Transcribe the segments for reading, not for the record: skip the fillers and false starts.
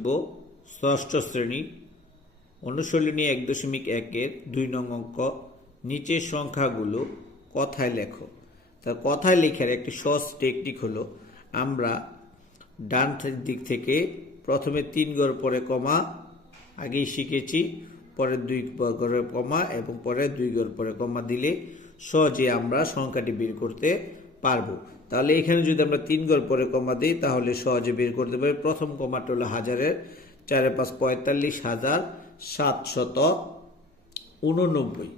শিখব ষষ্ঠ শ্রেণী অনুশীলনী 1.1-এর 2 নং অঙ্ক। নিচের সংখ্যাগুলো কথায় লেখো। তা কথায় লেখার একটি সহজ টেকনিক হলো, আমরা ডান দিক থেকে প্রথমে 3 ঘর পরে কমা আগেই শিখেছি, পরে 2 ঘরে কমা এবং পরে 2 ঘর পরে কমা দিলে সহজে আমরা সংখ্যাটি বের করতে পারবো। তাহলে এখানে যদি আমরা 3 ঘর পরে কমা দিই তাহলে সহজে বের করতে পারি। প্রথম কমাটা হলো হাজারের 4 5 45,789,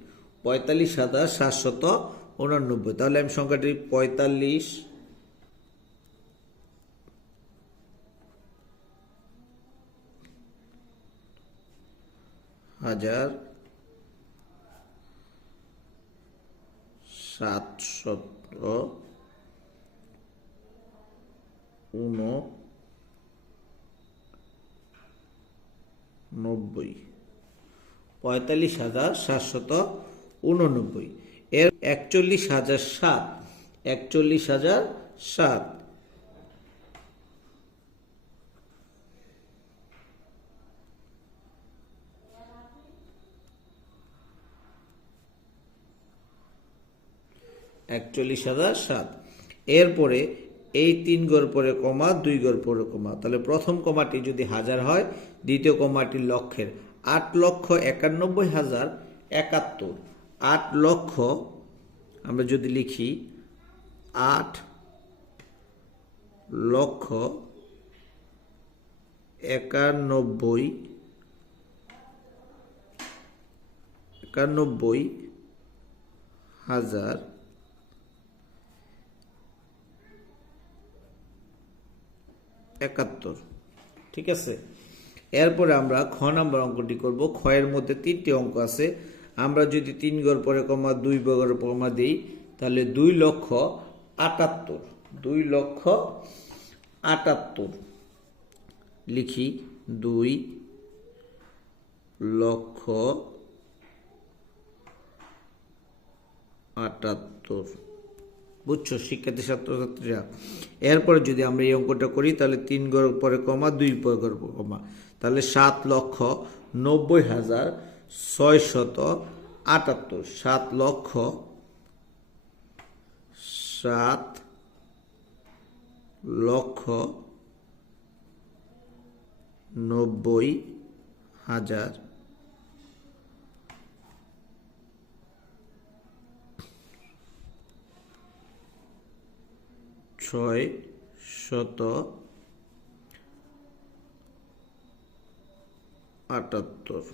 45,789। তাহলে আমি সংখ্যাটি 45,789 এর 41,007 41,007। এরপরে এই 3 ঘর পরে কমা 2 ঘর পরে কমা, তাহলে প্রথম কমাটি যদি হাজার হয়, দ্বিতীয় কমাটি লক্ষের 8,91,071। 8 লক্ষ আমরা যদি লিখি 8 লক্ষ 91,071। ঠিক আছে। এরপরে আমরা খ নাম্বার অঙ্কটি করব। খ এর মধ্যে 3টি অঙ্ক আছে। আমরা যদি 3 ঘর পরে কমা 2 ঘর কমা দিই তাহলে 2,78,2,78 লিখি 2,78,000। বুঝছো শিক্ষার্থী ছাত্রছাত্রীরা? এরপরে যদি আমরা এই অঙ্কটা করি তাহলে 3 ঘর পরে কমা 2 ঘর কমা, তাহলে 7,90,678। 7,90,000 678।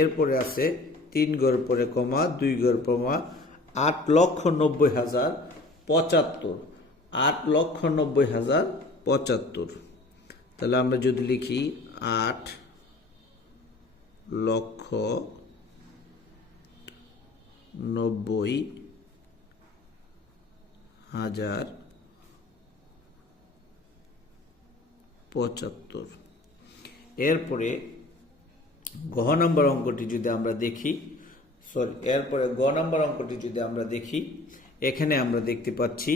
এরপরে আছে 3 ঘর পরে কমা 2 ঘর কমা 8,90,075। 8,90,075। তাহলে আমরা যদি লিখি 8,90,075। এরপরে গ নম্বর অঙ্কটি যদি আমরা দেখি, এখানে আমরা দেখতে পাচ্ছি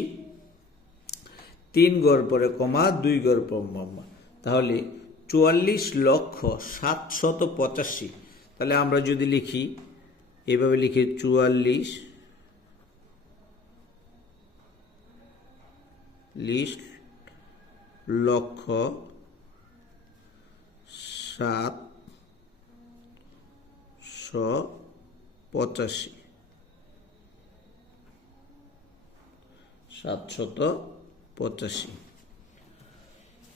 3 ঘর পরে কমা 2 ঘর কমা, তাহলে 44,785। তাহলে আমরা যদি লিখি এভাবে লিখি 44,785।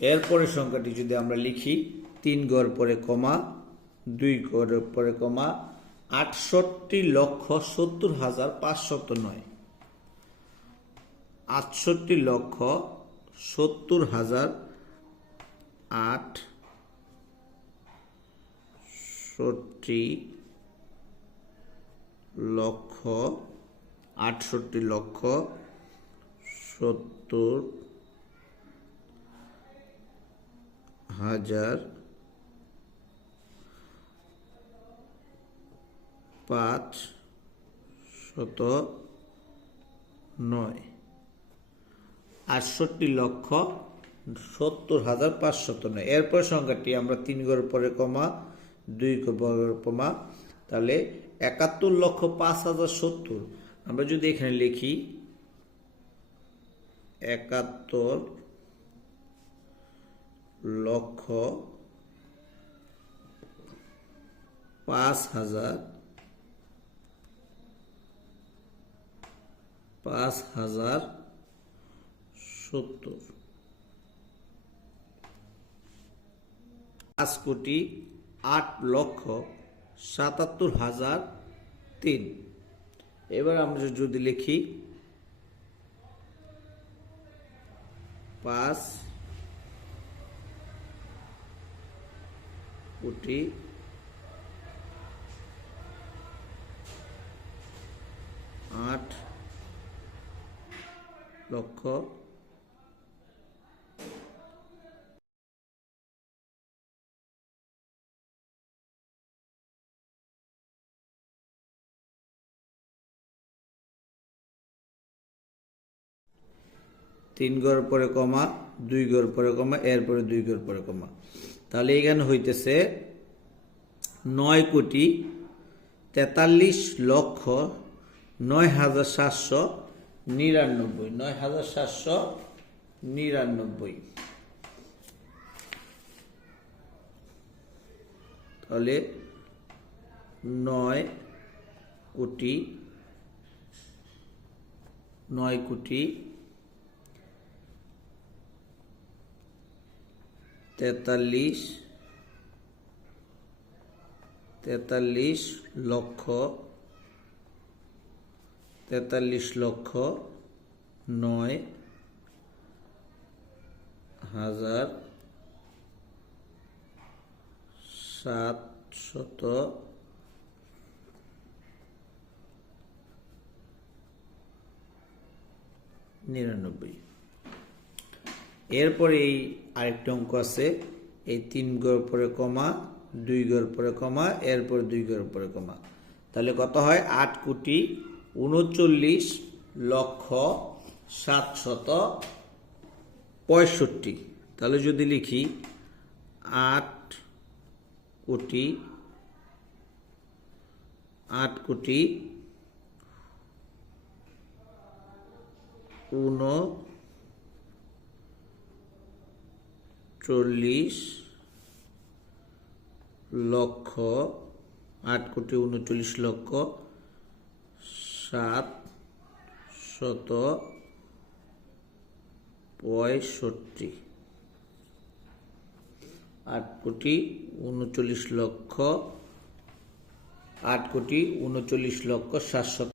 এরপরে সংখ্যাটি যদি আমরা লিখি 3 ঘর পরে কমা 2 ঘর পরে কমা 68,70,509। 68,70,509। 68,70,509 70,509। এরপর সংখ্যাটি আমরা 3 ঘর পরে কমা 2 ঘর কমা, তাহলে 71,05,070। আমরা যদি এখানে লিখি 71,05,070। 5,08,77,003। এবার আমরা যদি লিখি 5,08,00,000। তিন ঘর পরে কমা 2 ঘর পরে কমা, এরপরে 2 ঘর পরে কমা, তাহলে এখানে হইতেছে 9,43,09,799। 9,799। তাহলে 9,43,43,00,000। 9,73,99। এরপরে এই আরেকটা অঙ্ক আছে, এই 3 ঘর পরে কমা 2 ঘর পরে কমা, এরপর 2 ঘর পরে কমা, তাহলে কত হয় 8,39,765। তাহলে যদি লিখি 8,39,765। 8,39,765।